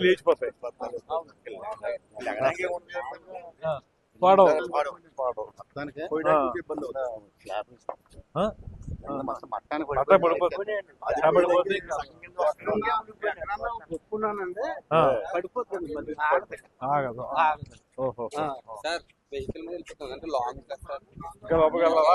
లేచిపోతాయి. పాడవు. Vehicle మీద వెళ్ళిపోతుంది అంటే లాంగ్ ఇంకా లోపలికి వెళ్ళాలా?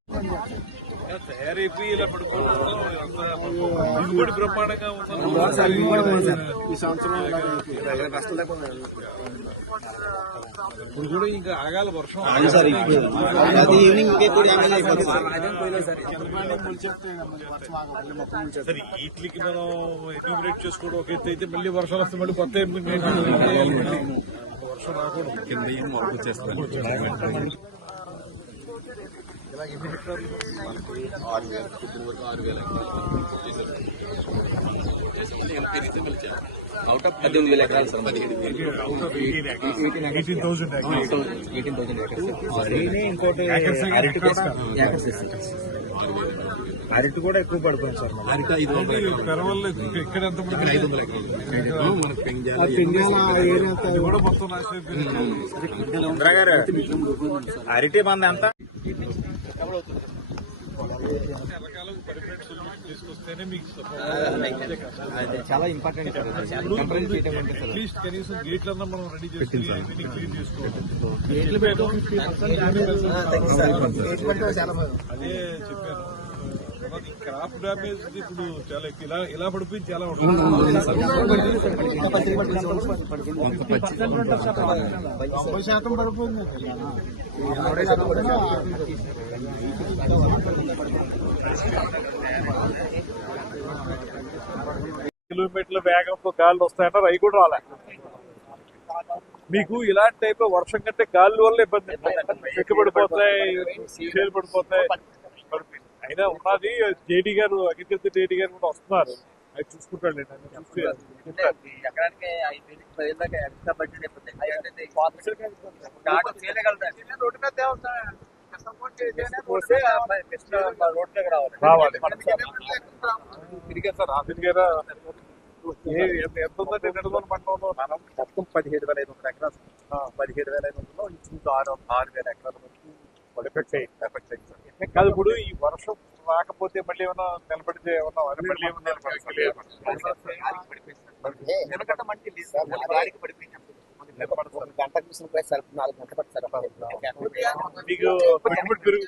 తయారైపోయి దిగుబడి బ్రహ్మాండంగా ఈ సంవత్సరం ఇప్పుడు కూడా ఇంకా ఆగాల వర్షం ఈవినింగ్ సరే వీటికి మనం ఎన్యూమరేట్ చేసుకోవడం ఒక ఎత్తు అయితే మళ్ళీ వర్షాలు వస్తే మళ్ళీ కొత్త implement చేయాలి మళ్ళీ. వర్షం రాకూడదు కింద అవుట్ ఆఫ్ పద్దెనిమిది వేల ఎకరాలు sir eighteen thousand eighteen thousand ఇంకోటి అరటి అరటి కూడా ఎక్కువ పడుతుంది సార్ ఇక్కడ ఎంత ఐదు వందల. ఇందిరా గారు అరటి మంది ఎంత అది చాలా ఇంపార్టెంట్ అట్లీస్ట్ కనీసం గేట్లన్నా మనం రెడీ చేసుకుని ఇవన్నీ క్లీన్ చేసుకోవాలి. అదే చెప్పాను. క్రాప్ డ్యామేజ్ ఇప్పుడు చాలా. ఇలా ఇలా పడిపోయింది చాలా తొంభై శాతం పడిపోయింది కిలోమీటర్ల వేగంతో గాలులు వస్తాయంటారు అవి కూడా రాలే. మీకు ఇలాంటి టైప్లో వర్షం కంటే గాలి వల్ల ఇబ్బంది. చెక్కు పడిపోతాయి చేలు పడిపోతాయి. అయినా ఉన్నది జేడీ గారు అగ్రికల్చర్ జేడీ గారు కూడా వస్తున్నారు. అది చూసుకుంటాడు రావాలి ఎంత ఎంత ఉందంటే నెలకొని మండలంలో మనం మొత్తం పదిహేడు వేల ఐదు వందల ఎకరాలు. పదిహేడు వేల ఐదు వందలు ఇంచుమించు ఆరు ఆరు వేల ఎకరాల. వరకు ఎఫెక్ట్ అయ్యింది ఎఫెక్ట్ కాదు ఇప్పుడు ఈ వర్షం రాకపోతే మళ్ళీ ఏమన్నా నిలబడితే ఏమన్నా మళ్ళీ ఏమన్నా గంట చూసిన నాలుగు గంటలు పడుతుంది మీకు